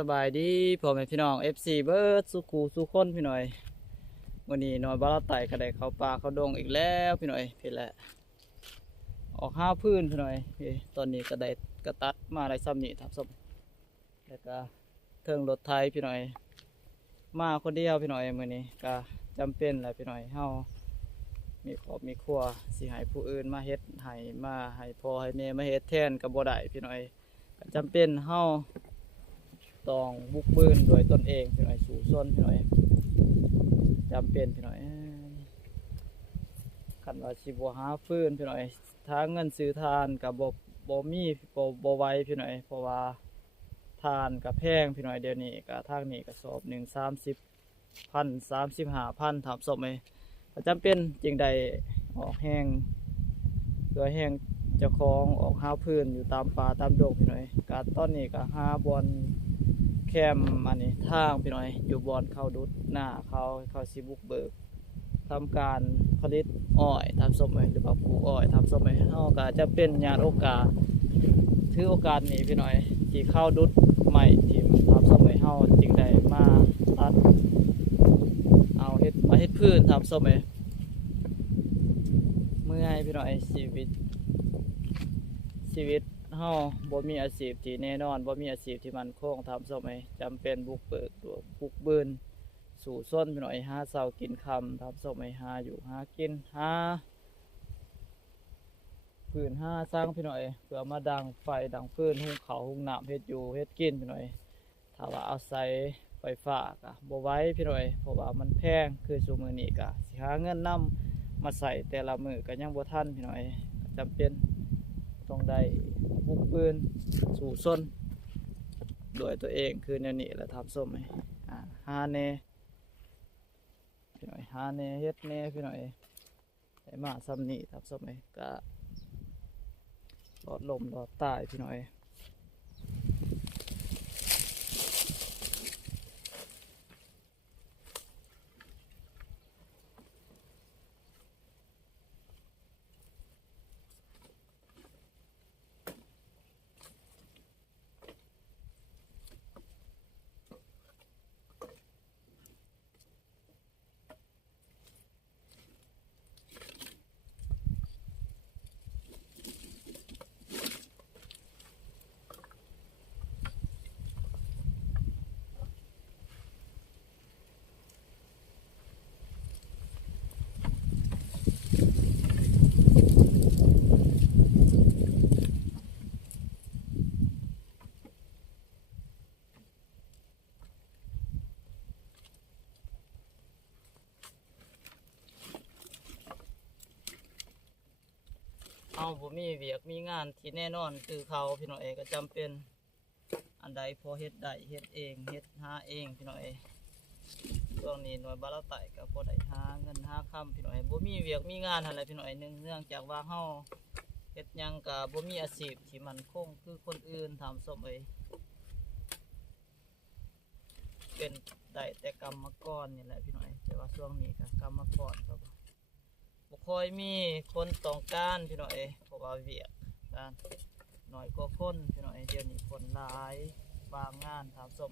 สบายดีพ่อแม่พี่น้อง FC เบิร์ดสุขูสุขคนพี่หน่อยวันนี้นอนบ้านเราไต่ก็ได้เข้าป่าเข้าดงอีกแล้วพี่หน่อยพี่แหละออกห้าพื้นพี่หน่อยพี่ตอนนี้ก็ได้กระตัดมาได้ซ้ำนี่ทับซ้ำแล้วก็เทิงรถไทยพี่หน่อยมาคนเดียวพี่หน่อยมื้อนี้ก็จำเป็นแหละพี่หน่อยเฮามีครอบมีครัวสิให้ผู้อื่นมาเฮ็ดให้มาให้พ่อให้แม่มาเฮ็ดแทนก็บ่ได้พี่หน่อยก็จำเป็นเฮาต้องบุกบืนโดยตนเองพี่หน่อยสู่ซนพี่หน่อยจำเป็นพี่หน่อยคันว่าสิบ่หาฟืนพี่หน่อยถ้าเงินซื้อทานกับบ่มีบ่ไหวพี่หน่อยเพราะว่าทานกับแพงพี่หน่อยเดี๋ยวนี้ก็ทางนี้ก็สอบหนึ่ง30,000 35,000ถามสอบไหมก็จำเป็นจึงได้ออกแห้งเพื่อแห้งเจ้าของออกหาพื้นอยู่ตามป่าตามดงพี่หน่อยก็ตอนนี้ก็หาบอนแคมอันนี้ทางพี่หน่อยอยู่บอนเขาดุดหน้าเขาสิบุกเบิกทำการผลิตอ้อยทำส้มไหมหรือว่าปลูกอ้อยทำส้มไหมเฮาก็จะเป็นญาติโอกาสถือโอกาสนี้พี่หน่อยที่เข้าดุดใหม่ที่ทำส้มไหมเฮาจึงได้มาตัดเอาเฮ็ดมาเฮ็ดพื้นทำส้มไหมเมื่อให้พี่หน่อยชีวิตเฮาบ่มีอาชีพที่แน่นอนบ่มีอาชีพที่มั่นคงทำส้มไหมจำเป็นบุกเบิกตัวบุกบืนสู่ส้นพี่หน่อยหาเช้ากินค่ำทำส้มไหมหาอยู่หากินหาพื้นหาสร้างพี่หน่อยเพื่อมาดังไฟดังพื้นหุงข้าวหุงน้ำเฮ็ดอยู่เฮ็ดกินพี่หน่อยถ้าว่าอาศัยไฟฟ้าก็บ่ไหวพี่หน่อยเพราะว่ามันแพงคือซุมื้อนี้ก็สิหาเงินนำมาใส่แต่ละมื้อก็ยังบ่ทันพี่หน่อยจำเป็นต้องได้บุกปืนสู่ซนโดยตัวเองคือแนวนี้แหละทำส้มไหมหาแน่พี่หน่อยหาแน่เฮ็ดแน่พี่หน่อยได้มาซ้ำนี่ทำส้มไหมก็รอดลมรอดตายพี่หน่อยเอาผมมีเวียกมีงานที่แน่นอนคือเขาพี่น้องก็จำเป็นอันใดพอเฮ็ดได้เฮ็ดเองเฮ็ดหาเองพี่น้องช่วงนี้หน่วยบาลาไต่ก็พอได้หาเงินหาคำพี่น้องบ่มีเวียกมีงานอะไรพี่น้องเนื่องจากว่าเฮาเฮ็ดยังก็บ่มีอาชีพที่มันคงคือคนอื่นทำสมเป็นได้แต่กรรมกรนี่แหละพี่น้องแต่ว่าช่วงนี้ก็กรรมกรก็บ่ค่อยมีคนต้องการพี่น้องเพราะว่าเวียกการน้อยกว่าคนพี่น้องเดี๋ยวนี้คนหลายบางงานทำสม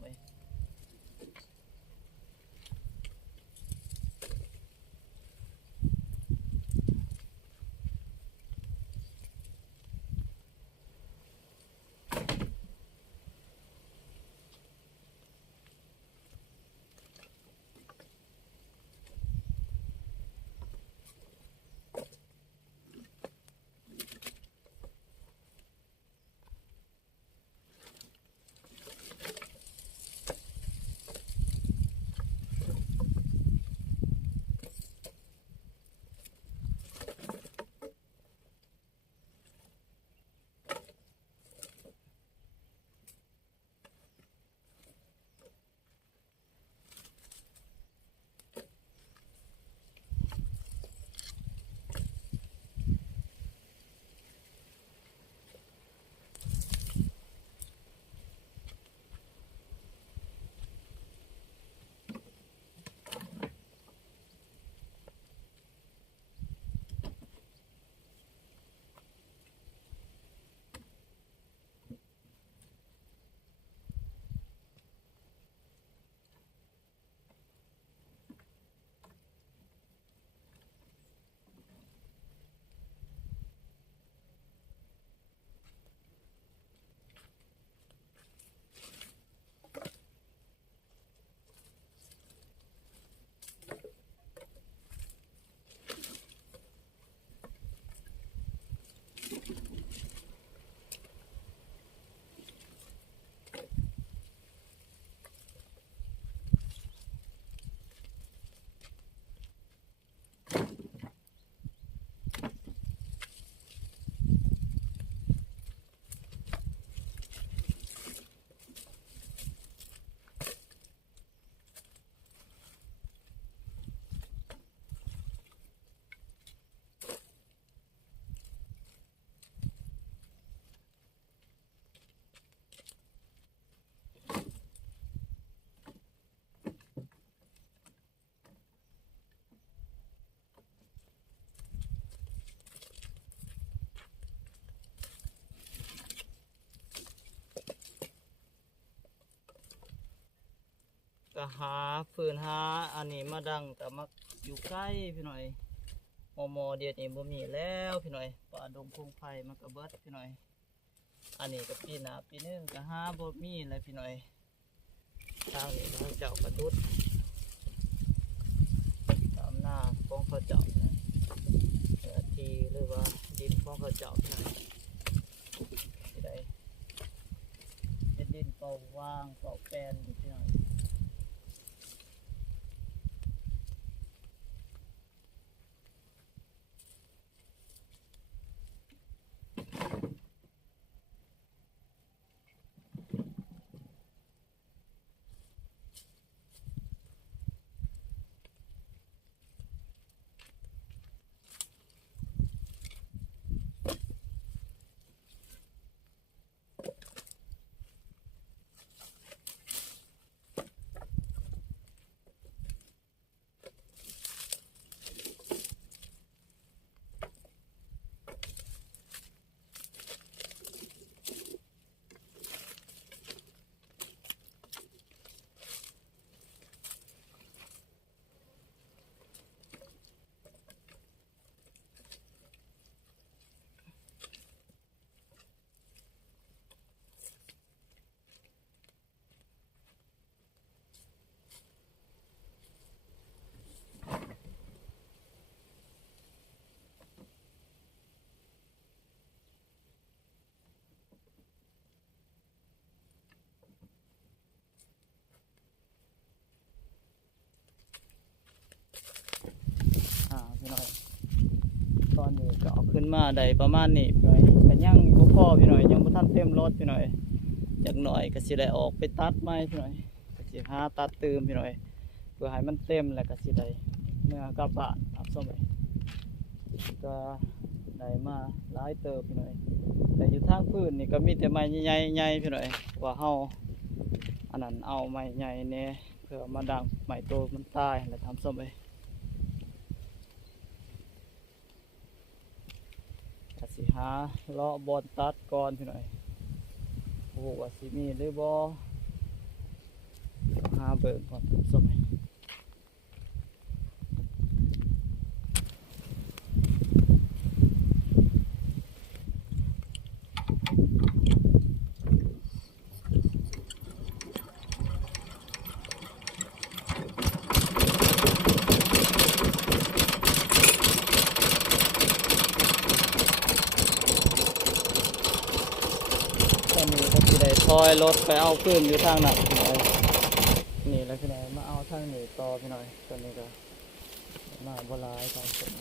ก็หาฟืนหาอันนี้มาดังก็มาอยู่ใกล้พี่น้อยมอเดียวนี้บ่มีแล้วพี่น้อยป่าดงพงไผ่มันก็เบิดพี่น้อยอันนี้ก็ปีหน้าปีนึงก็หาบ่มีเลยพี่น้อยทางนี้เขาเจ้ากระดุดตามหน้าของเขาเจ้าทีหรือว่าดินของเขาเจ้าที่ใดเป็นดินเป่าว่างเป่าแปลนพี่น้อยพี่น้อยตอนนี้ก็เอาขึ้นมาได้ประมาณนี้พี่น้อยก็ยังบ่พอพี่น้อยยังบ่ทันเต็มรถพี่น้อยจักหน่อยก็สิได้ออกไปตัดใหม่พี่น้อยก็สิหาตัดเติมพี่น้อยเพื่อให้มันเต็มแล้วก็สิได้เมื่อกลับบ้านครับซ่อมไปก็ได้มาหลายเติมพี่น้อยแต่อยู่ทางพื้นนี่ก็มีแต่ไม้ใหญ่ๆพี่น้อยว่าเฮาอันนั้นเอาไม้ใหญ่แน่เพื่อมาดังไม้โตมันตายแล้วทำซ่อมไปสิหาเลาะบอนตัดก่อนพี่หน่อยโอ้โหว่าสิมีหรือบ่หาเบิ่งก่อนสมัยถอยรถไปเอาพื้นอยู่ทางนั้นพี่น้อยนี่แล้วพี่น้อยมาเอาทางนี้ต่อพี่น้อยตอนนี้ก็มาบ่หลายทางผม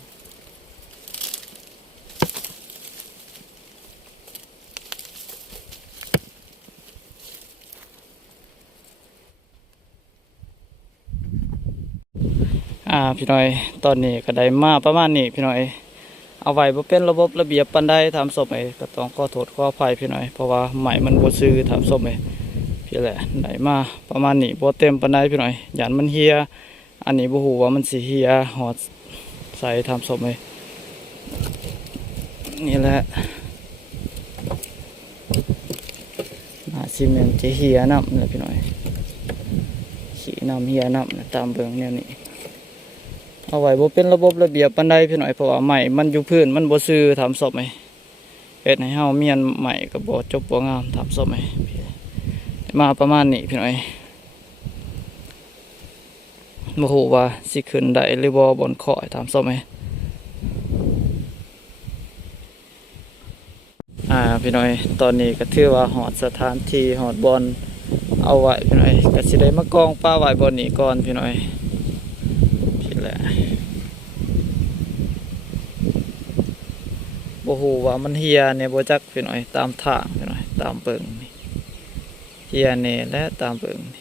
พี่น้อยตอนนี้ก็ได้มาประมาณนี้พี่น้อยเอาไว้บ่เป็นระบบระเบียบปานใดทำศพก็ต้องขอโทษขออภัยพี่น้อยเพราะว่าไหมมันบ่ซื่อทำศพพี่แหละได้มาประมาณนี้บ่เต็มปานใดพี่น้อยย่านมันเหียอันนี้บ่ฮู้ว่ามันสิเหียฮอดใส่ทำศพนี่แหละซีเมนต์จะเหียน้ำเลยพี่น้อยขี้น้ำเหียน้ำตามเบิ่งแนวนี้เอาไว้บ่เป็นระบบระเบียบปานใดพี่น้อยเพราะว่าไม้มันอยู่พื้นมันบ่ซื่อทำศพเฮ็ดให้เฮาเมียนไม้ก็บ่จบบ่งามทำศพมาประมาณนี้พี่น้อยบ่ฮู้ว่าสิขึ้นได้หรือบ่บนขอทำศพพี่น้อยตอนนี้ก็ถือว่าฮอดสถานที่ฮอดบอนเอาไว้พี่น้อยก็สิได้มากองป้าไว้บนนี้ก่อนพี่น้อยพี่แหละบ่ฮู้ว่ามันเหียเนี่ยบ่จักพี่น้อยตามทางพี่น้อยตามเบิ่งนี่เหียแน่และตามเบิ่งนี่